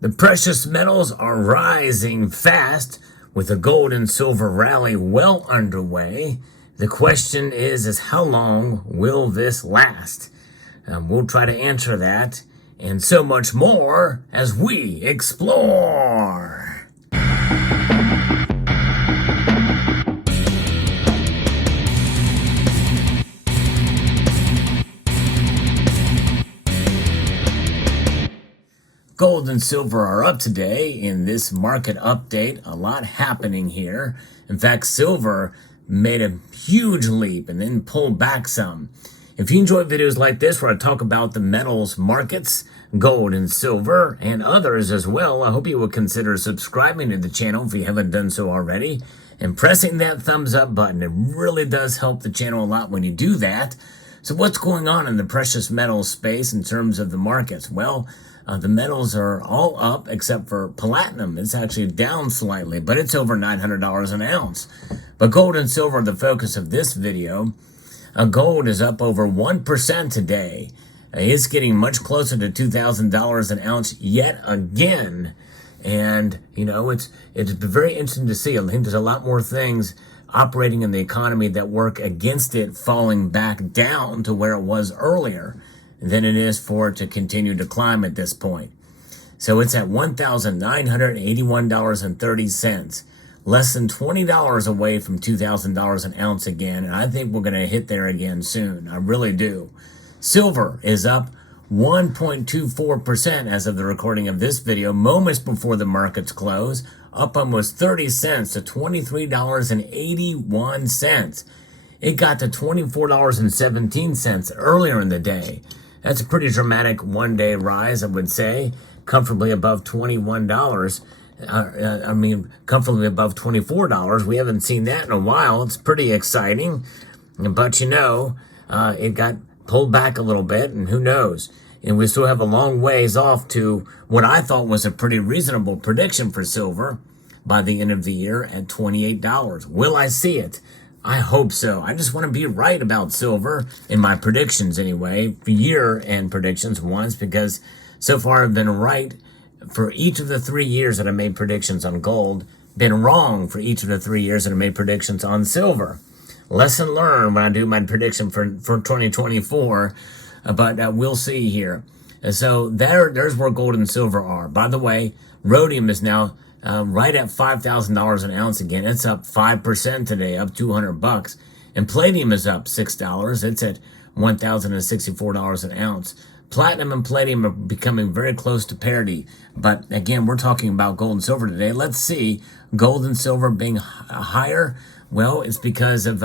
The precious metals are rising fast with the gold and silver rally well underway. The question is how long will this last? We'll try to answer that and so much more as we explore. Gold and silver are up today in this market update. A lot happening here. In fact, silver made a huge leap and then pulled back some. If you enjoy videos like this where I talk about the metals markets, gold and silver, and others as well, I hope you will consider subscribing to the channel if you haven't done so already, and pressing that thumbs up button. It really does help the channel a lot when you do that. So what's going on in the precious metals space in terms of the markets? Well, the metals are all up except for palladium. It's actually down slightly, but it's over $900 an ounce. But gold and silver are the focus of this video. Gold is up over 1% today. It's getting much closer to $2,000 an ounce yet again. And, you know, it's very interesting to see. I think there's a lot more things operating in the economy that work against it falling back down to where it was earlier than it is for it to continue to climb at this point. So it's at $1,981.30, less than $20 away from $2,000 an ounce again, and I think we're going to hit there again soon. I really do. Silver is up 1.24% as of the recording of this video, moments before the markets close, up almost 30 cents to $23.81. It got to $24.17 earlier in the day. That's a pretty dramatic one-day rise, I would say, comfortably above $21. Comfortably above $24. We haven't seen that in a while. It's pretty exciting. But, you know, it got pulled back a little bit, and who knows? And we still have a long ways off to what I thought was a pretty reasonable prediction for silver by the end of the year at $28. Will I see it? I hope so. I just want to be right about silver in my predictions anyway, year-end predictions once, because so far I've been right for each of the 3 years that I made predictions on gold, been wrong for each of the 3 years that I made predictions on silver. Lesson learned when I do my prediction for 2024, but we'll see here. So there's where gold and silver are. By the way, rhodium is now right at $5,000 an ounce again. It's up 5% today, up $200. And palladium is up $6. It's at $1,064 an ounce. Platinum and palladium are becoming very close to parity. But again, we're talking about gold and silver today. Let's see, gold and silver being higher. Well, it's because of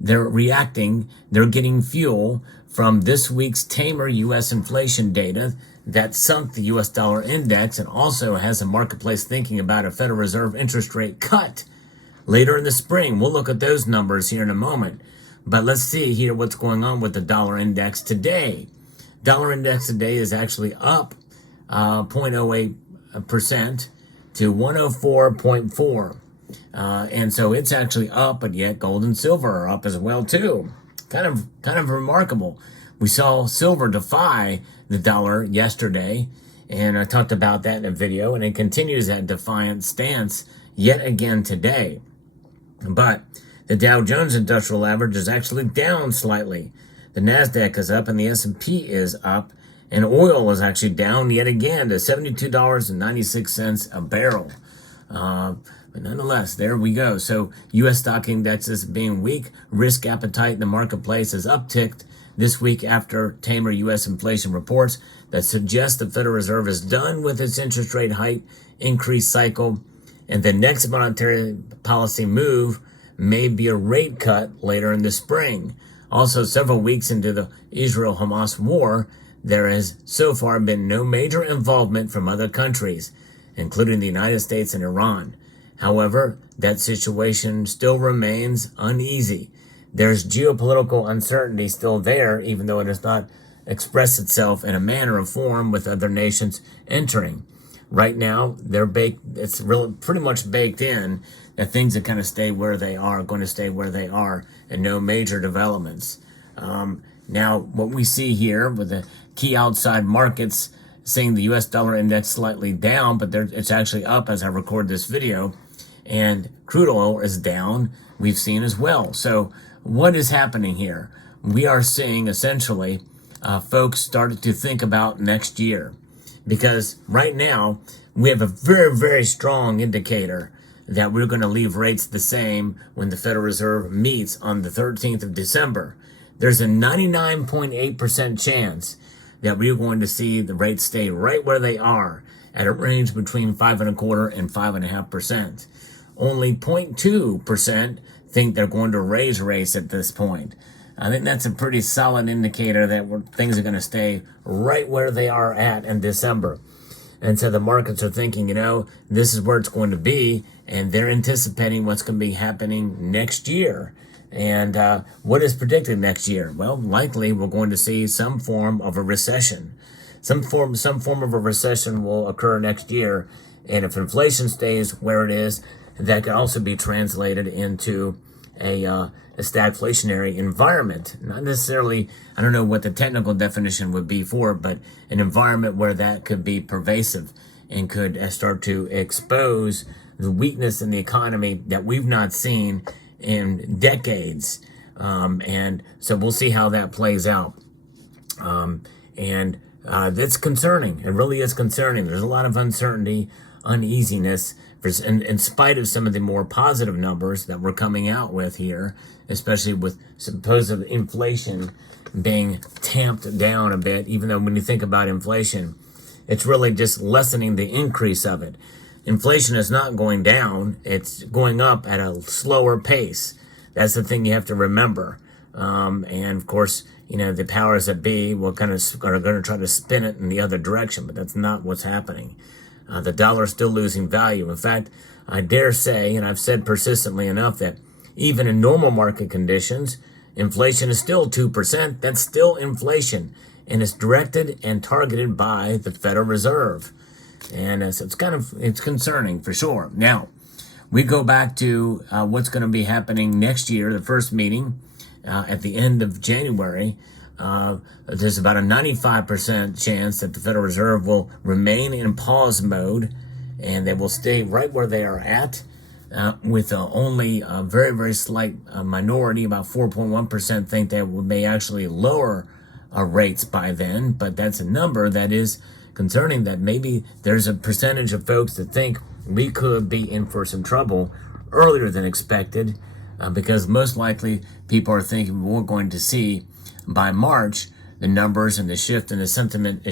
they're reacting. They're getting fuel from this week's tamer U.S. inflation data that sunk the U.S. dollar index and also has the marketplace thinking about a Federal Reserve interest rate cut later in the spring. We'll look at those numbers here in a moment. But let's see here what's going on with the dollar index today. Dollar index today is actually up 0.08% to 104.4. And so it's actually up, but yet gold and silver are up as well too. Kind of remarkable. We saw silver defy the dollar yesterday, and I talked about that in a video, and it continues that defiant stance yet again today. But the Dow Jones Industrial Average is actually down slightly. The NASDAQ is up, and the S&P is up, and oil is actually down yet again to $72.96 a barrel. But nonetheless, there we go. So U.S. stock indexes being weak, risk appetite in the marketplace has upticked this week after tamer U.S. inflation reports that suggest the Federal Reserve is done with its interest rate hike increase cycle, and the next monetary policy move may be a rate cut later in the spring. Also, several weeks into the Israel-Hamas war, there has so far been no major involvement from other countries, including the United States and Iran. However, that situation still remains uneasy. There's geopolitical uncertainty still there, even though it has not expressed itself in a manner or form with other nations entering. Right now, it's really pretty much baked in that things that kind of stay where they are going to stay where they are, and no major developments. Now, what we see here with the key outside markets seeing the US dollar index slightly down, but it's actually up as I record this video. And crude oil is down, we've seen as well. So what is happening here? We are seeing essentially folks started to think about next year, because right now we have a very, very strong indicator that we're going to leave rates the same when the Federal Reserve meets on the 13th of December. There's a 99.8% chance that we're going to see the rates stay right where they are at a range between 5.25% and 5.5%. Only 0.2% think they're going to raise rates at this point. I think that's a pretty solid indicator that things are going to stay right where they are at in December. And so the markets are thinking, this is where it's going to be, and they're anticipating what's going to be happening next year. And what is predicted next year? Well, likely we're going to see some form of a recession. Some form of a recession will occur next year. And if inflation stays where it is, that could also be translated into a stagflationary environment. Not necessarily, I don't know what the technical definition would be for it, but an environment where that could be pervasive and could start to expose the weakness in the economy that we've not seen in decades. And so we'll see how that plays out. It's concerning. It really is concerning. There's a lot of uncertainty, uneasiness, in spite of some of the more positive numbers that we're coming out with here, especially with supposed inflation being tamped down a bit, even though when you think about inflation, it's really just lessening the increase of it. Inflation is not going down, it's going up at a slower pace. That's the thing you have to remember. And of course, the powers that be are going to try to spin it in the other direction, but that's not what's happening. The dollar is still losing value. In fact, I dare say, and I've said persistently enough, that even in normal market conditions, inflation is still 2%. That's still inflation, and it's directed and targeted by the Federal Reserve. And so it's concerning for sure. Now, we go back to what's going to be happening next year, the first meeting at the end of January. There's about a 95% chance that the Federal Reserve will remain in pause mode, and they will stay right where they are at, with only a very, very slight minority, about 4.1% think they may actually lower rates by then. But that's a number that is concerning, that maybe there's a percentage of folks that think we could be in for some trouble earlier than expected, because most likely people are thinking we're going to see by March the numbers and the shift in the sentiment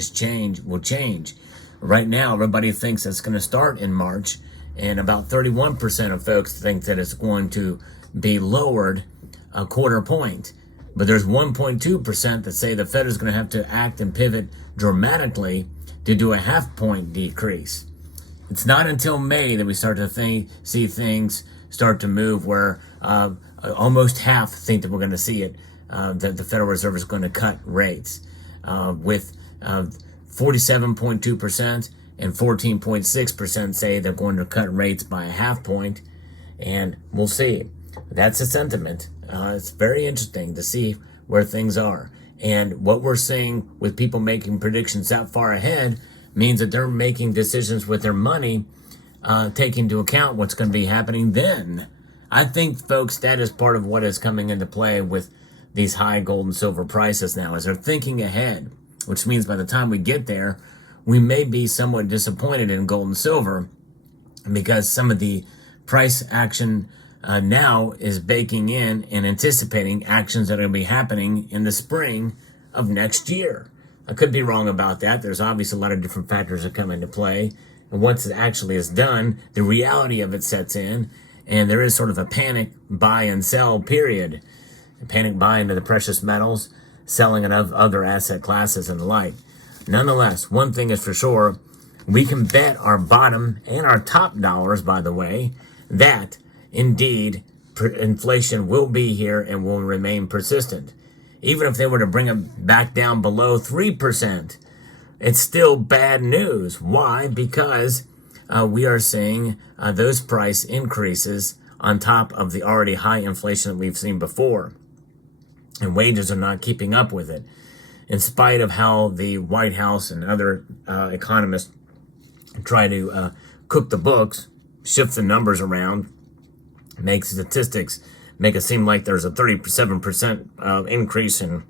will change. Right now, everybody thinks that's going to start in March, and about 31% of folks think that it's going to be lowered a quarter point. But there's 1.2% that say the Fed is going to have to act and pivot dramatically to do a half point decrease. It's not until May that we start to see things start to move, where almost half think that we're going to see it, that the Federal Reserve is going to cut rates, with 47.2% and 14.6% say they're going to cut rates by a half point, and we'll see. That's the sentiment. It's very interesting to see where things are. And what we're seeing with people making predictions that far ahead means that they're making decisions with their money, taking into account what's going to be happening then. I think, folks, that is part of what is coming into play with these high gold and silver prices now, is they're thinking ahead, which means by the time we get there, we may be somewhat disappointed in gold and silver, because some of the price action now is baking in and anticipating actions that are going to be happening in the spring of next year. I could be wrong about that. There's obviously a lot of different factors that come into play. And once it actually is done, the reality of it sets in, and there is sort of a panic buy and sell period. A panic buy into the precious metals, selling of other asset classes and the like. Nonetheless, one thing is for sure, we can bet our bottom and our top dollars, by the way, that indeed inflation will be here and will remain persistent. Even if they were to bring it back down below 3%, it's still bad news. Why? Because we are seeing those price increases on top of the already high inflation that we've seen before. And wages are not keeping up with it. in spite of how the White House and other economists try to cook the books, shift the numbers around, make statistics, make it seem like there's a 37% increase in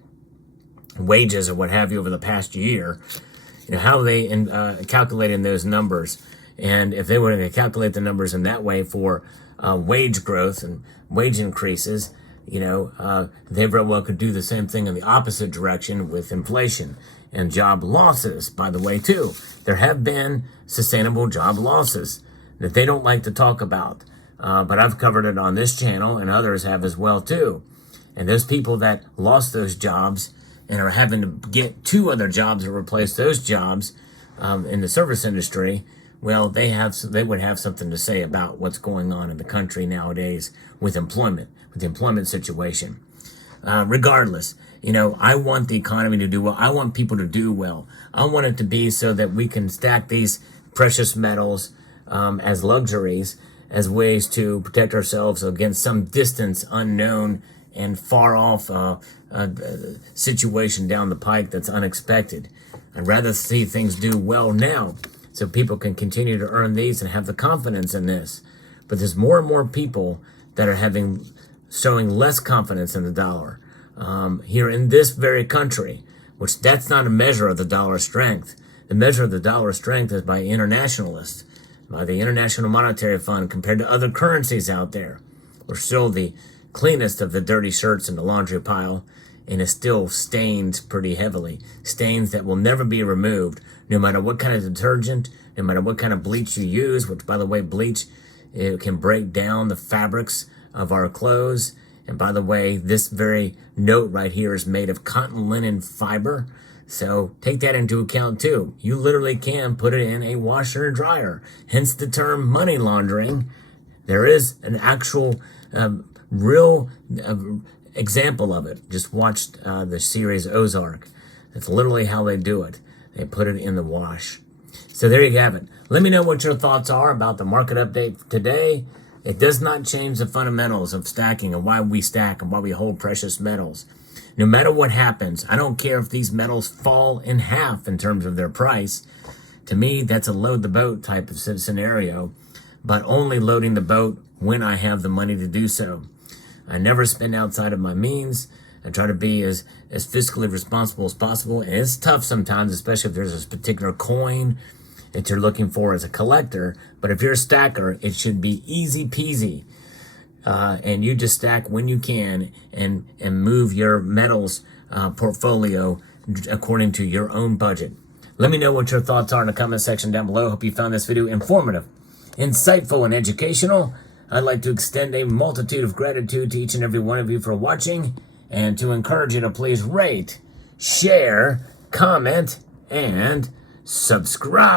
wages or what have you over the past year. How they calculating those numbers, and if they were to calculate the numbers in that way for wage growth and wage increases, they very well could do the same thing in the opposite direction with inflation and job losses, by the way, too. There have been sustainable job losses that they don't like to talk about, but I've covered it on this channel, and others have as well, too. And those people that lost those jobs and are having to get 2 other jobs to replace those jobs in the service industry, well, they would have something to say about what's going on in the country nowadays with the employment situation. Regardless, I want the economy to do well. I want people to do well. I want it to be so that we can stack these precious metals as luxuries, as ways to protect ourselves against some distance, unknown, and far off situation down the pike that's unexpected. I'd rather see things do well now so people can continue to earn these and have the confidence in this. But there's more and more people that are showing less confidence in the dollar here in this very country, which that's not a measure of the dollar strength. The measure of the dollar strength is by internationalists, by the International Monetary Fund, compared to other currencies out there. We're still the cleanest of the dirty shirts in the laundry pile, and is still stained pretty heavily. Stains that will never be removed, no matter what kind of detergent, no matter what kind of bleach you use, which, by the way, bleach can break down the fabrics of our clothes. And by the way, this very note right here is made of cotton linen fiber. So take that into account too. You literally can put it in a washer and dryer. Hence the term money laundering. There is an actual real example of it. Just watched the series Ozark. That's literally how they do it. They put it in the wash. So there you have it. Let me know what your thoughts are about the market update today. It does not change the fundamentals of stacking and why we stack and why we hold precious metals. No matter what happens, I don't care if these metals fall in half in terms of their price. To me, that's a load the boat type of scenario, but only loading the boat when I have the money to do so. I never spend outside of my means. I try to be as fiscally responsible as possible. And it's tough sometimes, especially if there's a particular coin that you're looking for as a collector. But if you're a stacker, it should be easy peasy. And you just stack when you can and move your metals portfolio according to your own budget. Let me know what your thoughts are in the comment section down below. Hope you found this video informative, insightful, and educational. I'd like to extend a multitude of gratitude to each and every one of you for watching, and to encourage you to please rate, share, comment, and subscribe.